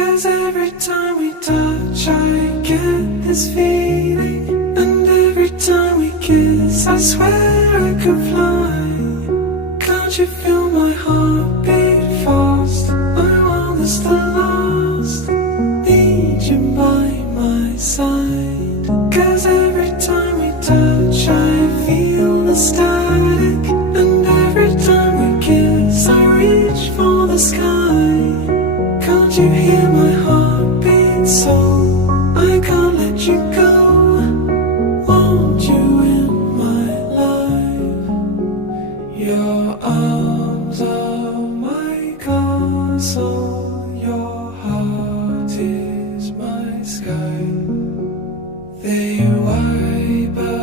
'Cause every time we touch I get this feeling, and every time we kiss I swear I could fly. Can't you feel my heart